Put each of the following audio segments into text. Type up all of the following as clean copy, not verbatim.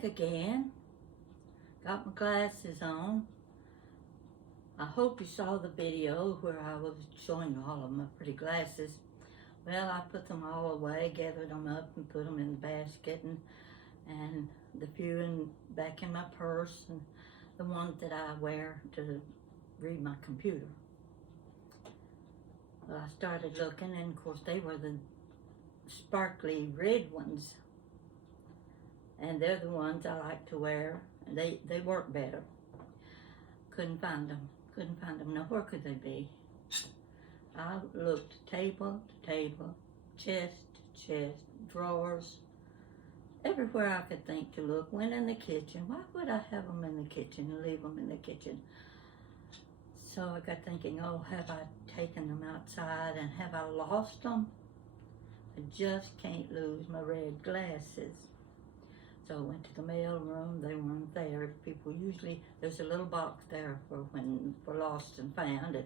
back again. Got my glasses on. I hope you saw the video where I was showing you all of my pretty glasses. Well, I put them all away, gathered them up and put them in the basket, and the few back in my purse, and the ones that I wear to read my computer. Well, I started looking, and of course they were the sparkly red ones, and they're the ones I like to wear. They work better. Couldn't find them. Now where could they be? I looked table to table, chest to chest, drawers, everywhere I could think to look. Went in the kitchen. Why would I have them in the kitchen and leave them in the kitchen? So I got thinking, oh, have I taken them outside and have I lost them? I just can't lose my red glasses. So I went to the mail room. They weren't there. People usually, there's a little box there for lost and found, and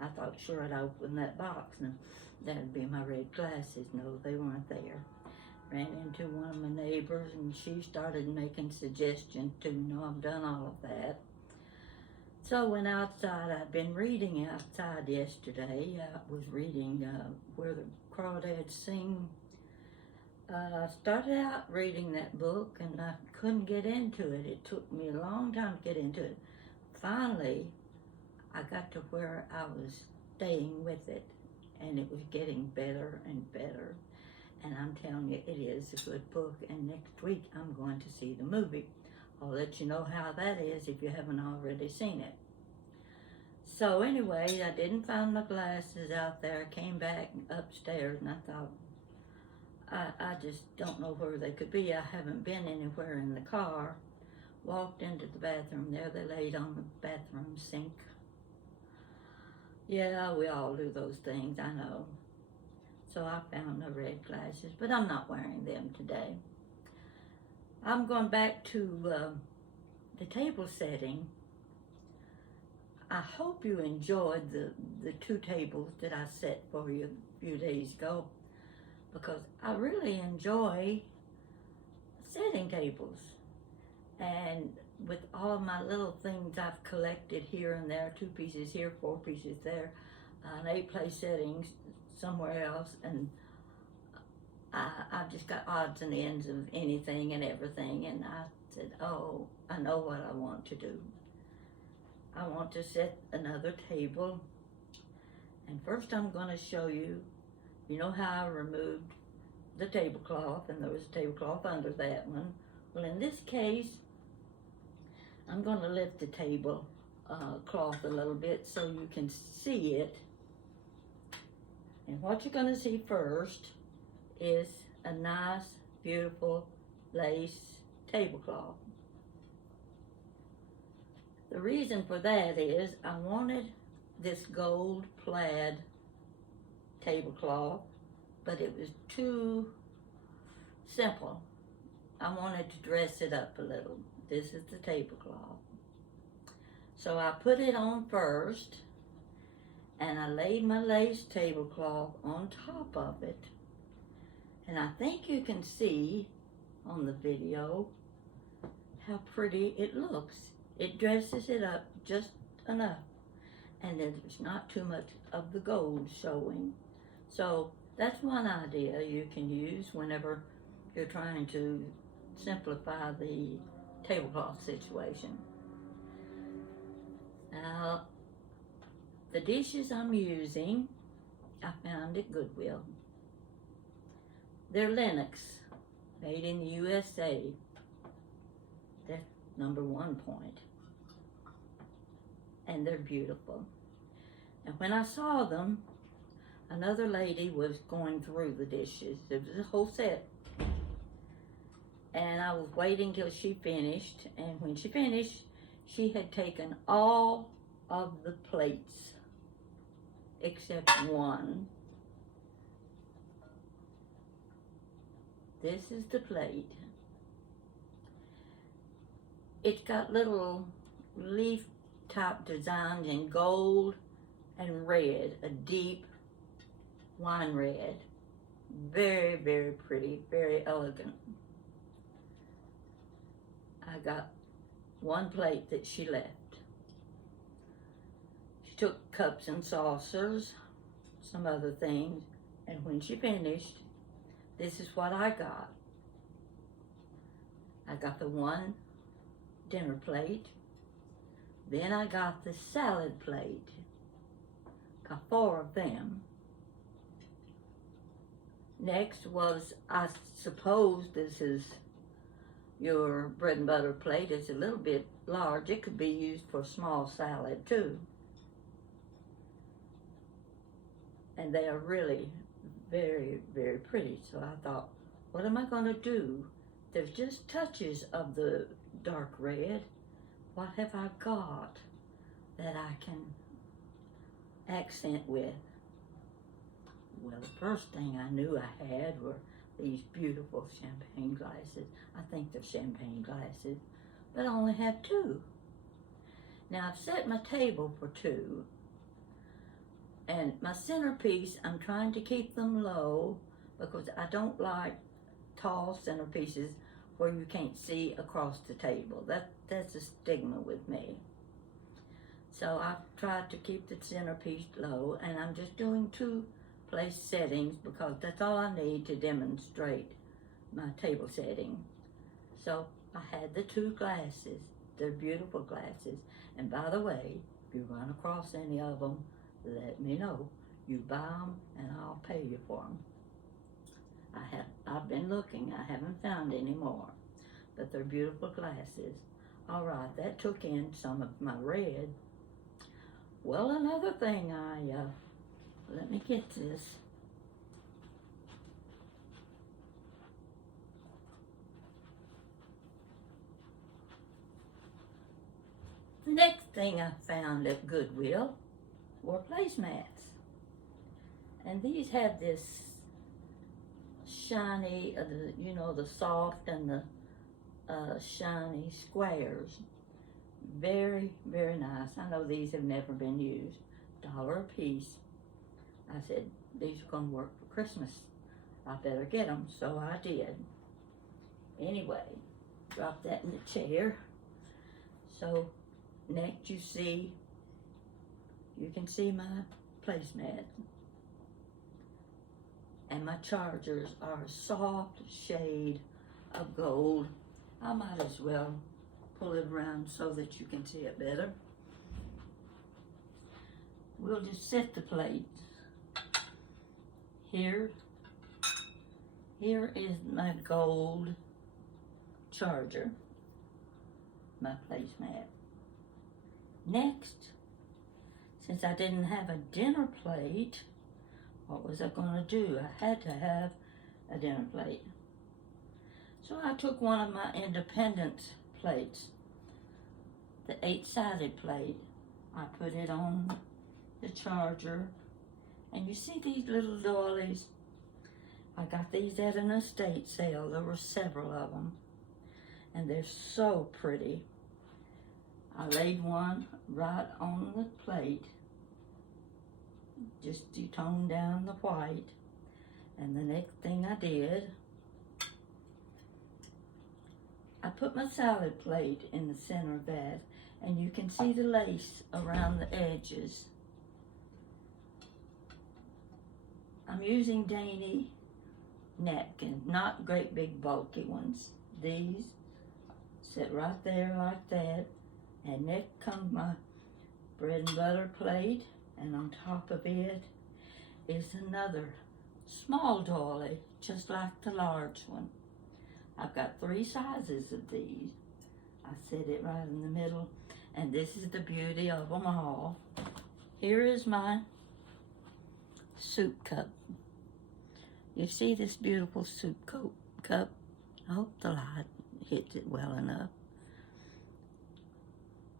I thought, sure, I'd open that box and that'd be my red glasses. No, they weren't there. Ran into one of my neighbors, and she started making suggestions to me. No, I've done all of that. So went outside. I'd been reading outside yesterday. I was reading Where the Crawdads Sing. I started out reading that book, and I couldn't get into it. It took me a long time to get into it. Finally, I got to where I was staying with it, and it was getting better and better. And I'm telling you, it is a good book, and next week I'm going to see the movie. I'll let you know how that is if you haven't already seen it. So anyway, I didn't find my glasses out there. I came back upstairs, and I thought, I just don't know where they could be. I haven't been anywhere in the car. Walked into the bathroom there. They laid on the bathroom sink. Yeah, we all do those things, I know. So I found the red glasses, but I'm not wearing them today. I'm going back to the table setting. I hope you enjoyed the two tables that I set for you a few days ago, because I really enjoy setting tables. And with all of my little things I've collected here and there, 2 pieces here, 4 pieces there, an 8-place settings somewhere else, and I've just got odds and ends of anything and everything, and I said, oh, I know what I want to do. I want to set another table, and first I'm going to show you, you know how I removed the tablecloth, and there was a tablecloth under that one. Well, in this case, I'm going to lift the table cloth a little bit so you can see it. And what you're going to see first is a nice, beautiful lace tablecloth. The reason for that is I wanted this gold plaid tablecloth, but it was too simple. I wanted to dress it up a little. This is the tablecloth. So I put it on first, and I laid my lace tablecloth on top of it. And I think you can see on the video how pretty it looks. It dresses it up just enough, and there's not too much of the gold showing. So that's one idea you can use whenever you're trying to simplify the tablecloth situation. Now, the dishes I'm using, I found at Goodwill. They're Lennox, made in the USA. That's number 1 point. And they're beautiful. And when I saw them, another lady was going through the dishes. There was a whole set. And I was waiting till she finished. And when she finished, she had taken all of the plates except one. This is the plate. It's got little leaf type designs in gold and red, a deep wine red. Very, very pretty, very elegant. I got one plate that she left. She took cups and saucers, some other things, and when she finished, this is what I got. I got the one dinner plate, then I got the salad plate, got 4 of them. Next was, I suppose this is your bread and butter plate. It's a little bit large. It could be used for small salad too. And they are really very, very pretty. So I thought, what am I going to do? There's just touches of the dark red. What have I got that I can accent with? Well, the first thing I knew I had were these beautiful champagne glasses. I think they're champagne glasses, but I only have 2. Now I've set my table for 2, and my centerpiece, I'm trying to keep them low because I don't like tall centerpieces where you can't see across the table. That's a stigma with me. So I've tried to keep the centerpiece low, and I'm just doing 2 place settings because that's all I need to demonstrate my table setting. So I had the 2 glasses. They're beautiful glasses. And by the way, if you run across any of them, let me know. You buy them and I'll pay you for them. I've been looking. I haven't found any more, but they're beautiful glasses. All right, that took in some of my red. Well, another thing let me get this. The next thing I found at Goodwill were placemats. And these have this shiny, the soft and the shiny squares. Very, very nice. I know these have never been used. $1 a piece. I said, these are going to work for Christmas. I better get them, so I did. Anyway, drop that in the chair. So next you can see my placemat. And my chargers are a soft shade of gold. I might as well pull it around so that you can see it better. We'll just set the plate. Here is my gold charger, my placemat. Next, since I didn't have a dinner plate, what was I going to do? I had to have a dinner plate. So I took one of my Independence plates, the 8-sided plate. I put it on the charger. And you see these little doilies? I got these at an estate sale. There were several of them. And they're so pretty. I laid one right on the plate, just to tone down the white. And the next thing I did, I put my salad plate in the center of that, and you can see the lace around the edges. I'm using dainty napkins, not great big bulky ones. These sit right there like that. And next comes my bread and butter plate, and on top of it is another small doily, just like the large one. I've got 3 sizes of these. I set it right in the middle, and this is the beauty of them all. Here is my soup cup. You see this beautiful soup cup? I hope the light hits it well enough.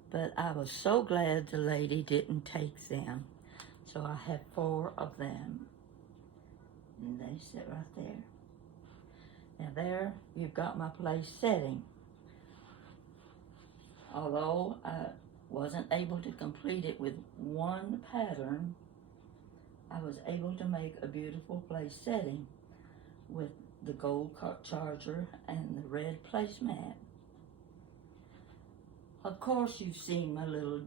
But I was so glad the lady didn't take them. So I have 4 of them. And they sit right there. Now there, you've got my place setting. Although I wasn't able to complete it with one pattern, I was able to make a beautiful place setting with the gold charger and the red placemat. Of course, you've seen my little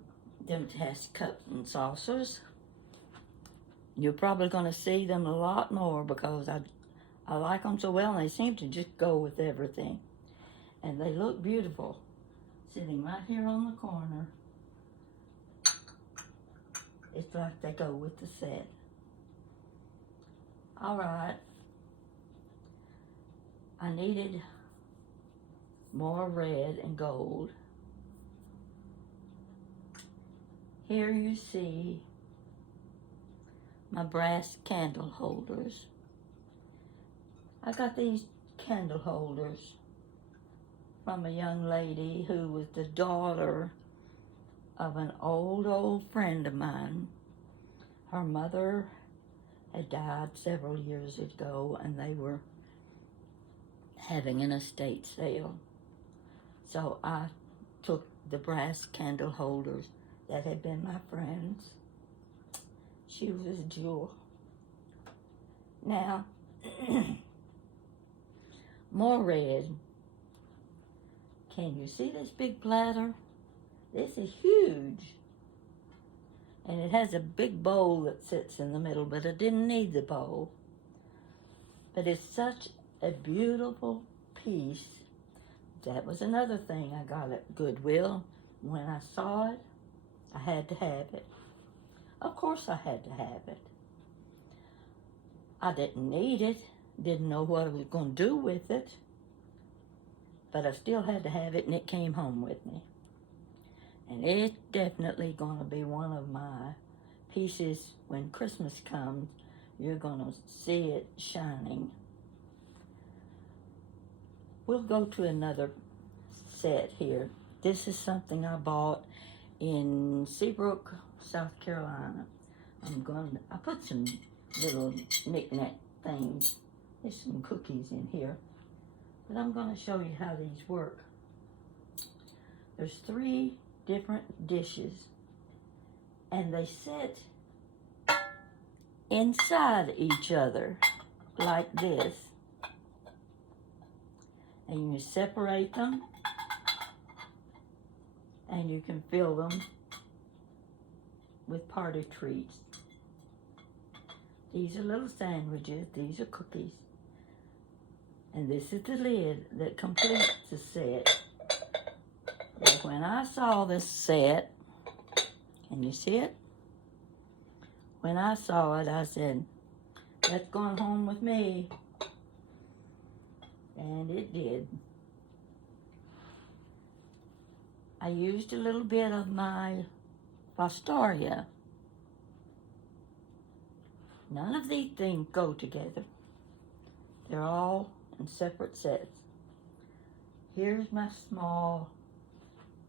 test cups and saucers. You're probably going to see them a lot more because I like them so well, and they seem to just go with everything. And they look beautiful, sitting right here on the corner. It's like they go with the set. All right. I needed more red and gold. Here you see my brass candle holders. I got these candle holders from a young lady who was the daughter of an old friend of mine. Her mother had died several years ago, and they were having an estate sale. So I took the brass candle holders that had been my friend's. She was a jewel. Now, more red. Can you see this big platter? This is huge. And it has a big bowl that sits in the middle, but I didn't need the bowl. But it's such a beautiful piece. That was another thing I got at Goodwill. When I saw it, I had to have it. Of course I had to have it. I didn't need it, didn't know what I was going to do with it, but I still had to have it, and it came home with me. And it's definitely going to be one of my pieces when Christmas comes. You're going to see it shining. We'll go to another set here. This is something I bought in Seabrook, South Carolina. I put some little knick-knack things. There's some cookies in here. But I'm going to show you how these work. There's 3 different dishes, and they sit inside each other like this. And you separate them, and you can fill them with party treats. These are little sandwiches, these are cookies. And this is the lid that completes the set. Well, when I saw this set, can you see it? When I saw it, I said, that's going home with me. And it did. I used a little bit of my Fostoria. None of these things go together. They're all in separate sets. Here's my small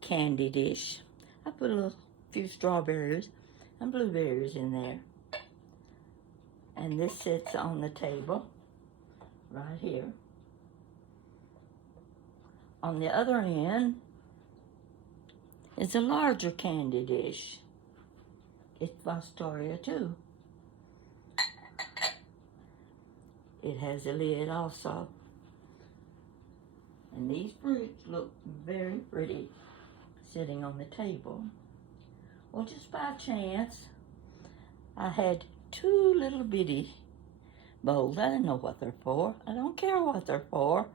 candy dish. I put a few strawberries and blueberries in there. And this sits on the table right here. On the other end is a larger candy dish. It's Fostoria too. It has a lid also. And these fruits look very pretty sitting on the table. Well, just by chance, I had 2 little bitty bowls. I didn't know what they're for. I don't care what they're for,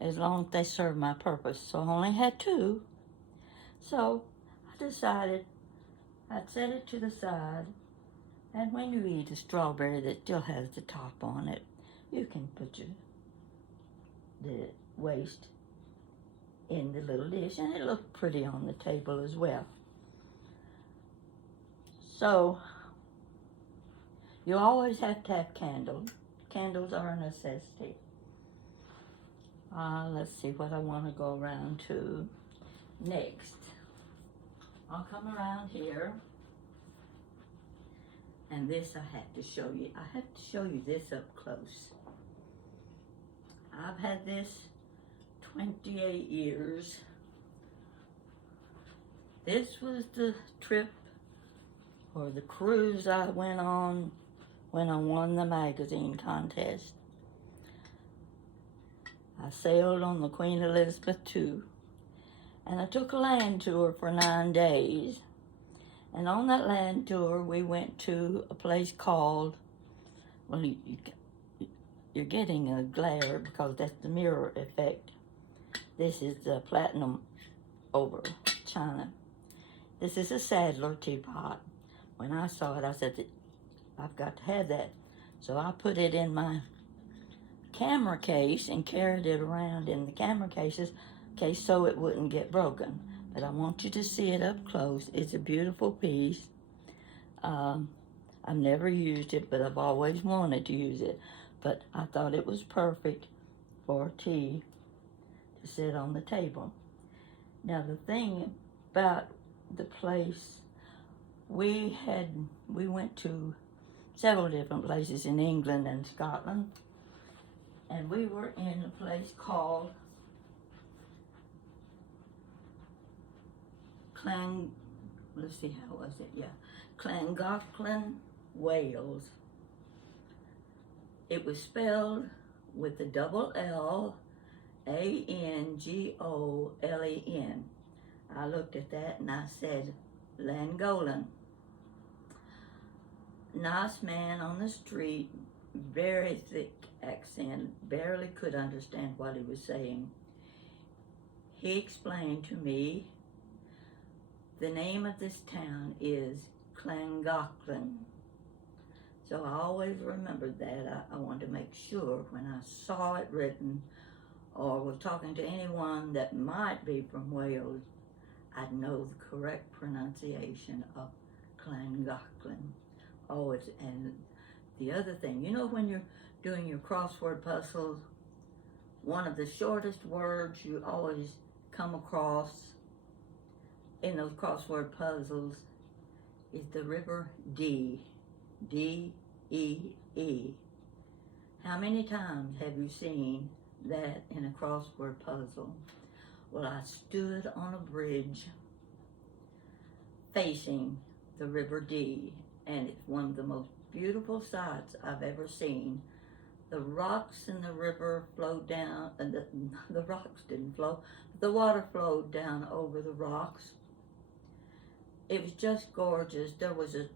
as long as they serve my purpose. So I only had 2. So I decided I'd set it to the side. And when you eat a strawberry that still has the top on it, you can put the waste in the little dish, and it looked pretty on the table as well. So you always have to have candles. Candles are a necessity. Let's see what I want to go around to next. I'll come around here. And this I have to show you. I have to show you this up close. I've had this 28 years. This was the trip or the cruise I went on when I won the magazine contest. I sailed on the Queen Elizabeth II, And I took a land tour for 9 days. And on that land tour, we went to a place called, well, you're getting a glare because that's the mirror effect. This is the platinum over china. This is a Sadler teapot. When I saw it, I said, I've got to have that. So I put it in my camera case and carried it around in the camera case so it wouldn't get broken. But I want you to see it up close. It's a beautiful piece. I've never used it, but I've always wanted to use it. But I thought it was perfect for tea to sit on the table. Now the thing about the place, we went to several different places in England and Scotland, and we were in a place called Llangollen, Wales. It was spelled with a double L, Angolen. I looked at that and I said, Llangollen. Nice man on the street, very thick accent, barely could understand what he was saying. He explained to me the name of this town is Llangollen. So I always remembered that. I wanted to make sure when I saw it written or was talking to anyone that might be from Wales, I'd know the correct pronunciation of Llangollen. Oh, and the other thing, you know when you're doing your crossword puzzles, one of the shortest words you always come across in those crossword puzzles is the river Dee. D-E-E. How many times have you seen that in a crossword puzzle? Well, I stood on a bridge facing the river Dee, and it's one of the most beautiful sights I've ever seen. The rocks in the river flowed down, and the rocks didn't flow, but the water flowed down over the rocks. It was just gorgeous. There was a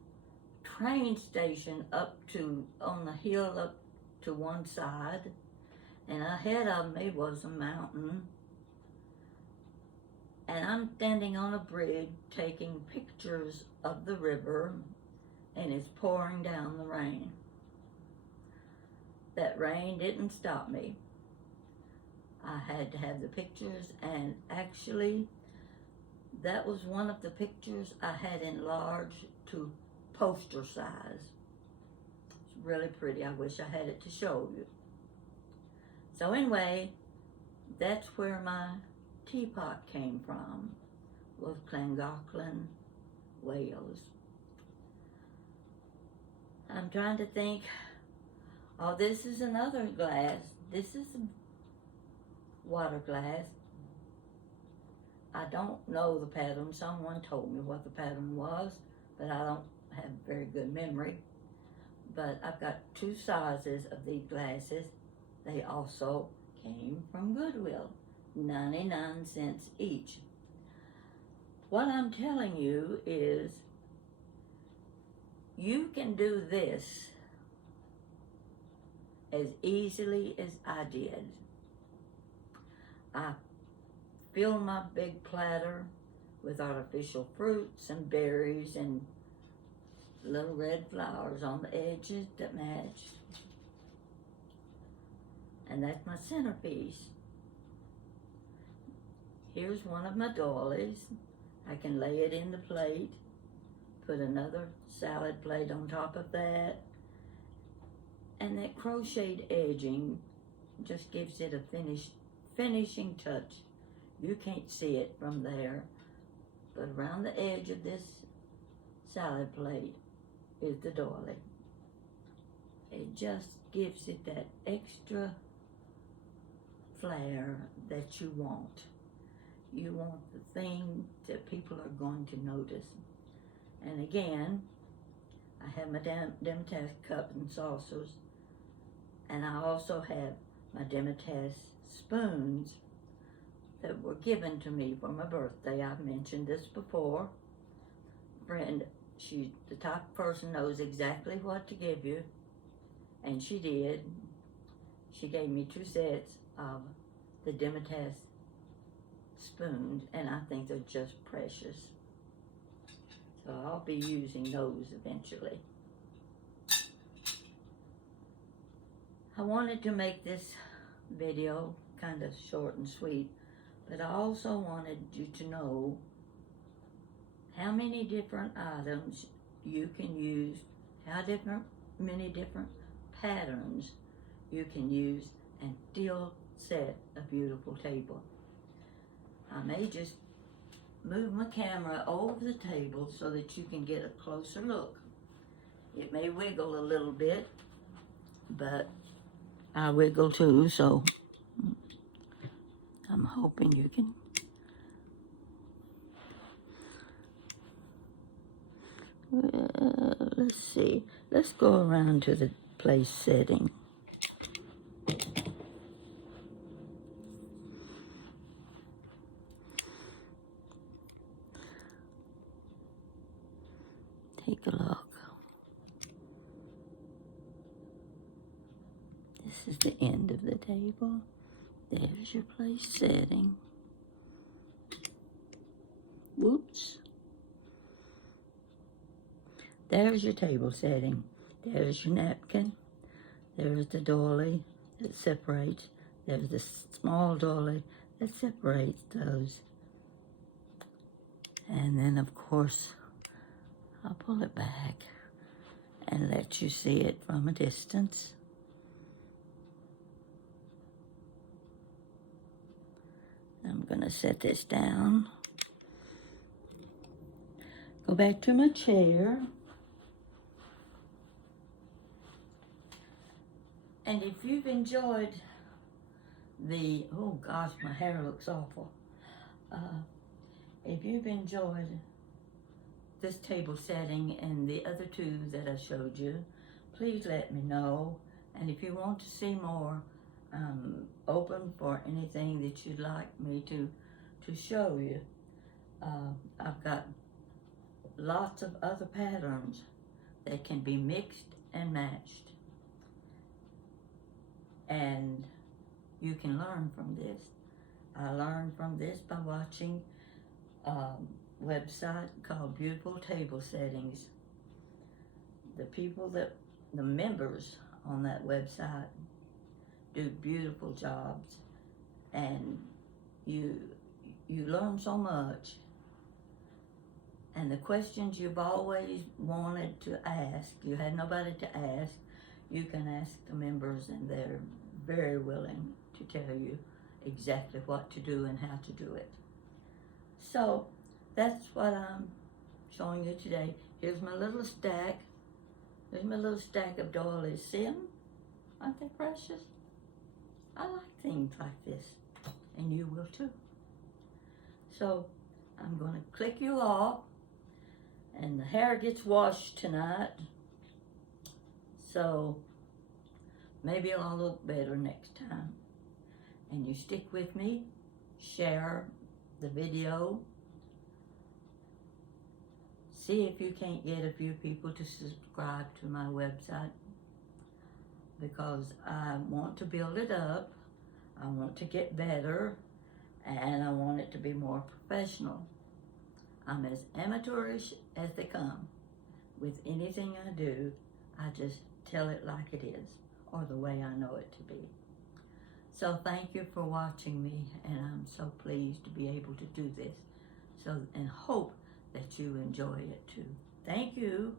train station on the hill up to one side, and ahead of me was a mountain, and I'm standing on a bridge taking pictures of the river, and it's pouring down the rain. That rain didn't stop me. I had to have the pictures, and actually that was one of the pictures I had enlarged to poster size. It's really pretty. I wish I had it to show you. So anyway, that's where my teapot came from, was Llangollen, Wales. I'm trying to think. Oh, this is another glass. This is a water glass. I don't know the pattern. Someone told me what the pattern was, but I don't have very good memory. But I've got two sizes of these glasses. They also came from Goodwill, 99 cents each. What I'm telling you is you can do this as easily as I did. I filled my big platter with artificial fruits and berries and little red flowers on the edges that match. And that's my centerpiece. Here's one of my doilies. I can lay it in the plate, put another salad plate on top of that, and that crocheted edging just gives it a finishing touch. You can't see it from there, but around the edge of this salad plate is the doily. It just gives it that extra flair that you want. You want the thing that people are going to notice. And again, I have my Demitasse cups and saucers, and I also have my Demitasse spoons. that were given to me for my birthday. I've mentioned this before. Brenda, she's the type of person knows exactly what to give you, and she did. She gave me 2 sets of the Demetas spoons, and I think they're just precious. So I'll be using those eventually. I wanted to make this video kind of short and sweet, but I also wanted you to know how many different items you can use, many different patterns you can use and still set a beautiful table. I may just move my camera over the table so that you can get a closer look. It may wiggle a little bit, but I wiggle too, so I'm hoping you can. Let's see. Let's go around to the place setting. Take a look. This is the end of the table. There's your place setting. Whoops. There's your table setting. There's your napkin. There's the doily that separates. There's the small doily that separates those. And then, of course, I'll pull it back and let you see it from a distance. I'm going to set this down. Go back to my chair. And if you've enjoyed the, oh gosh, my hair looks awful. If you've enjoyed this table setting and the other 2 that I showed you, please let me know. And if you want to see more, I'm open for anything that you'd like me to show you. I've got lots of other patterns that can be mixed and matched. And you can learn from this. I learned from this by watching a website called Beautiful Table Settings. The members on that website do beautiful jobs, and you learn so much. And the questions you've always wanted to ask, you had nobody to ask, you can ask the members, and they're very willing to tell you exactly what to do and how to do it. So that's what I'm showing you today. Here's my little stack. Here's my little stack of doilies. See them? Aren't they precious? I like things like this, and you will too. So I'm going to click you off, and the hair gets washed tonight, so maybe I'll look better next time. And you stick with me, share the video, see if you can't get a few people to subscribe to my website, because I want to build it up, I want to get better, and I want it to be more professional. I'm as amateurish as they come. With anything I do, I just tell it like it is, or the way I know it to be. So thank you for watching me, and I'm so pleased to be able to do this. And hope that you enjoy it too. Thank you.